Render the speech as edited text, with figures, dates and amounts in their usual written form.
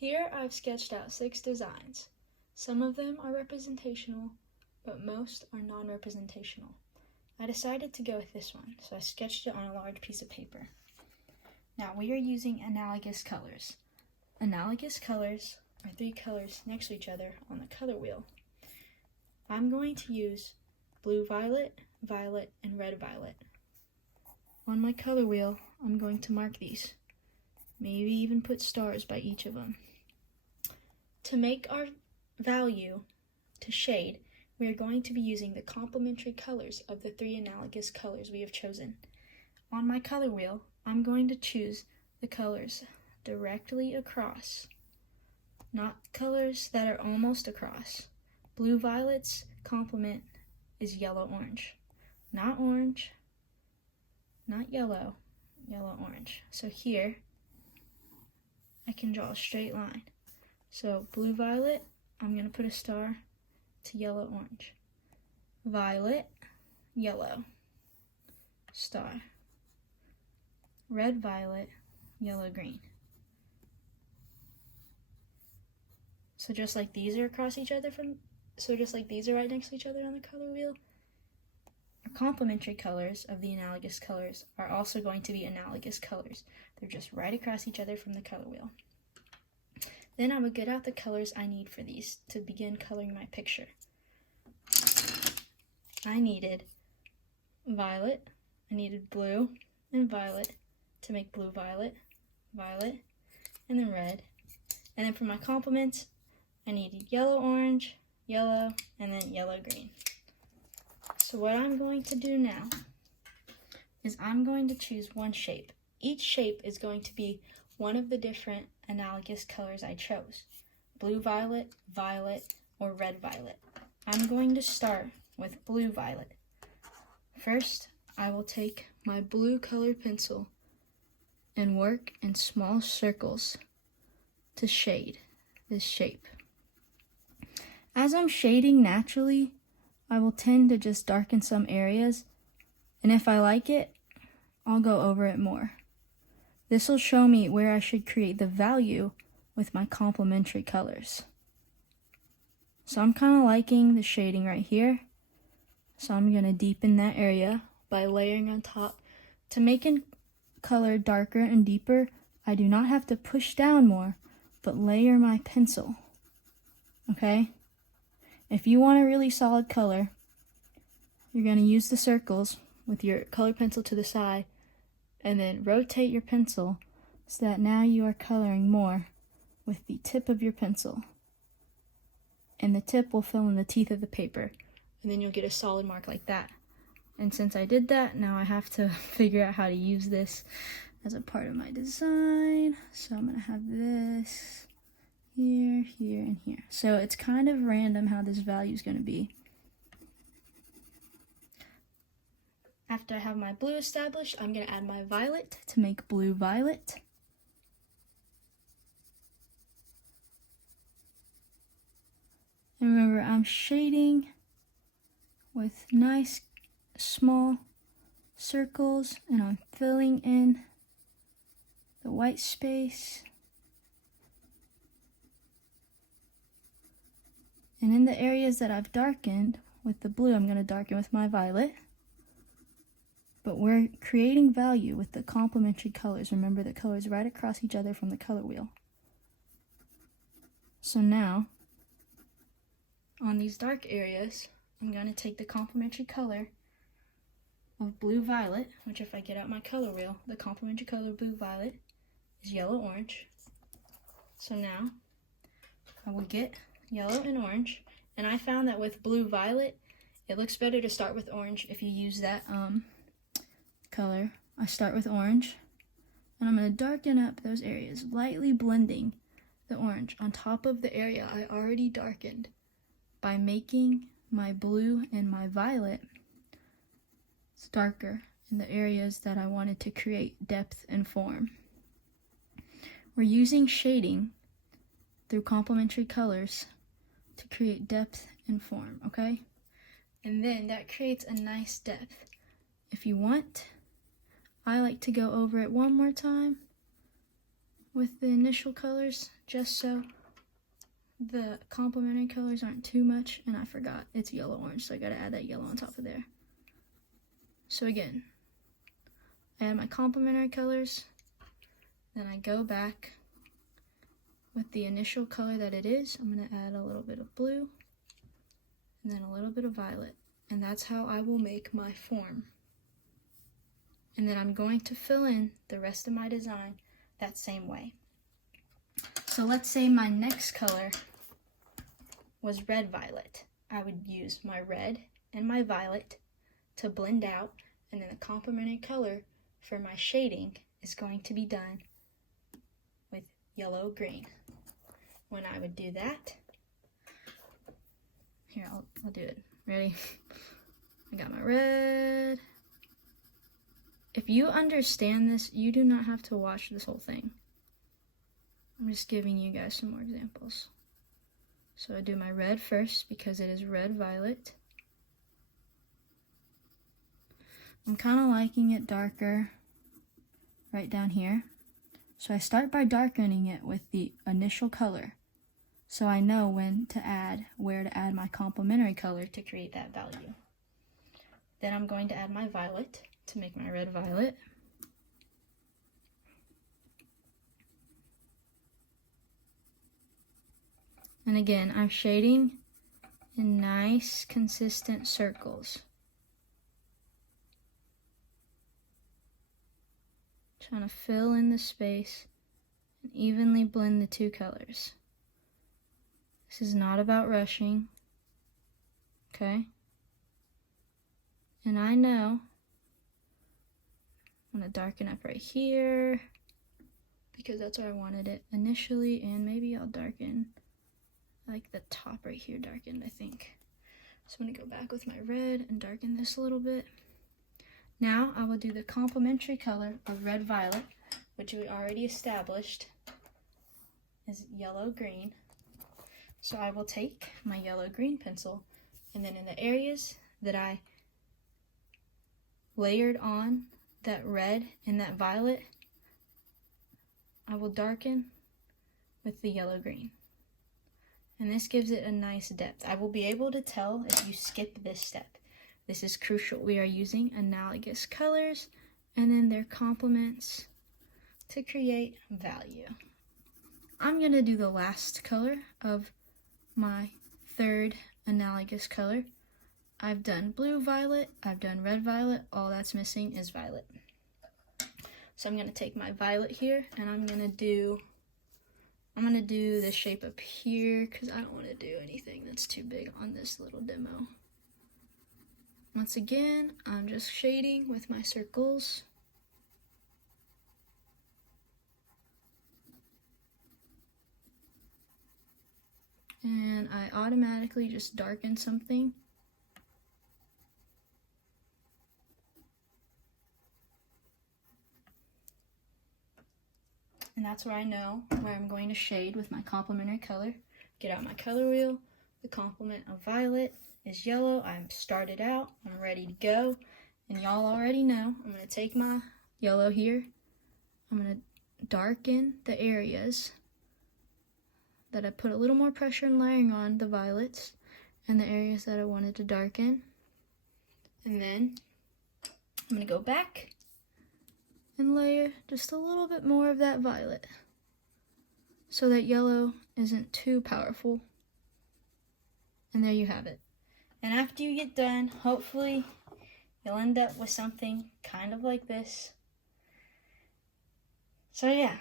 Here I've sketched out 6 designs. Some of them are representational, but most are non-representational. I decided to go with this one, so I sketched it on a large piece of paper. Now we are using analogous colors. Analogous colors are 3 colors next to each other on the color wheel. I'm going to use blue violet, violet, and red violet. On my color wheel, I'm going to mark these. Maybe even put stars by each of them. To make our value to shade, we are going to be using the complementary colors of the 3 analogous colors we have chosen. On my color wheel, I'm going to choose the colors directly across, not colors that are almost across. Blue violet's complement is yellow-orange, not orange, not yellow, yellow-orange. So here, I can draw a straight line. So blue violet, I'm going to put a star to yellow-orange. Violet, yellow, star. Red violet, yellow-green. So just like these are across each other just like these are right next to each other on the color wheel, our complementary colors of the analogous colors are also going to be analogous colors. They're just right across each other from the color wheel. Then I will get out the colors I need for these to begin coloring my picture. I needed violet, I needed blue and violet to make blue violet, violet, and then red. And then for my complements, I needed yellow orange, yellow, and then yellow green. So what I'm going to do now is I'm going to choose one shape. Each shape is going to be one of the different analogous colors I chose. Blue violet, violet, or red violet. I'm going to start with blue violet. First, I will take my blue colored pencil and work in small circles to shade this shape. As I'm shading naturally, I will tend to just darken some areas, and if I like it, I'll go over it more. This will show me where I should create the value with my complementary colors. So I'm kind of liking the shading right here, so I'm going to deepen that area by layering on top. To make a color darker and deeper, I do not have to push down more, but layer my pencil. Okay? If you want a really solid color, you're going to use the circles with your colored pencil to the side, and then rotate your pencil so that now you are coloring more with the tip of your pencil. And the tip will fill in the teeth of the paper, and then you'll get a solid mark like that. And since I did that, now I have to figure out how to use this as a part of my design. So I'm going to have this here, here, and here. So it's kind of random how this value is going to be. After I have my blue established, I'm going to add my violet to make blue violet. And remember, I'm shading with nice small circles, and I'm filling in the white space. And in the areas that I've darkened with the blue, I'm going to darken with my violet. But we're creating value with the complementary colors. Remember, the colors right across each other from the color wheel. So now, on these dark areas, I'm going to take the complementary color of blue violet, which if I get out my color wheel, the complementary color of blue violet is yellow orange. So now, I will get yellow and orange, and I found that with blue violet, it looks better to start with orange if you use that color. I start with orange, and I'm going to darken up those areas, lightly blending the orange on top of the area I already darkened by making my blue and my violet darker in the areas that I wanted to create depth and form. We're using shading through complementary colors to create depth and form, okay? And then that creates a nice depth. If you want, I like to go over it one more time with the initial colors just so the complementary colors aren't too much. And I forgot, it's yellow-orange, so I gotta add that yellow on top of there. So again, I add my complementary colors, then I go back with the initial color that it is. I'm gonna add a little bit of blue, and then a little bit of violet. And that's how I will make my form. And then I'm going to fill in the rest of my design that same way. So let's say my next color was red violet. I would use my red and my violet to blend out, and then the complementary color for my shading is going to be done with yellow green. When I would do that, here, I'll do it. Ready? I got my red. If you understand this, you do not have to watch this whole thing. I'm just giving you guys some more examples. So I do my red first because it is red violet. I'm kind of liking it darker right down here. So I start by darkening it with the initial color, so I know where to add my complementary color to create that value. Then I'm going to add my violet to make my red violet. And again, I'm shading in nice, consistent circles. Trying to fill in the space and evenly blend the two colors. This is not about rushing, okay? And I know I'm gonna darken up right here because that's where I wanted it initially, and maybe I'll darken like the top right here darkened, I think. So I'm gonna go back with my red and darken this a little bit. Now I will do the complementary color of red violet, which we already established is yellow green. So I will take my yellow green pencil, and then in the areas that I layered on that red and that violet, I will darken with the yellow green. And this gives it a nice depth. I will be able to tell if you skip this step. This is crucial. We are using analogous colors and then their complements to create value. I'm going to do the last color of my third analogous color. I've done blue violet, I've done red violet, all that's missing is violet. So I'm going to take my violet here and I'm going to do the shape up here because I don't want to do anything that's too big on this little demo. Once again, I'm just shading with my circles. And I automatically just darken something. And that's where I know where I'm going to shade with my complementary color. Get out my color wheel. The complement of violet is yellow. I'm started out. I'm ready to go. And y'all already know, I'm going to take my yellow here. I'm going to darken the areas that I put a little more pressure in layering on the violets, and the areas that I wanted to darken. And then I'm going to go back and layer just a little bit more of that violet so that yellow isn't too powerful. And there you have it. And after you get done, hopefully you'll end up with something kind of like this. So yeah.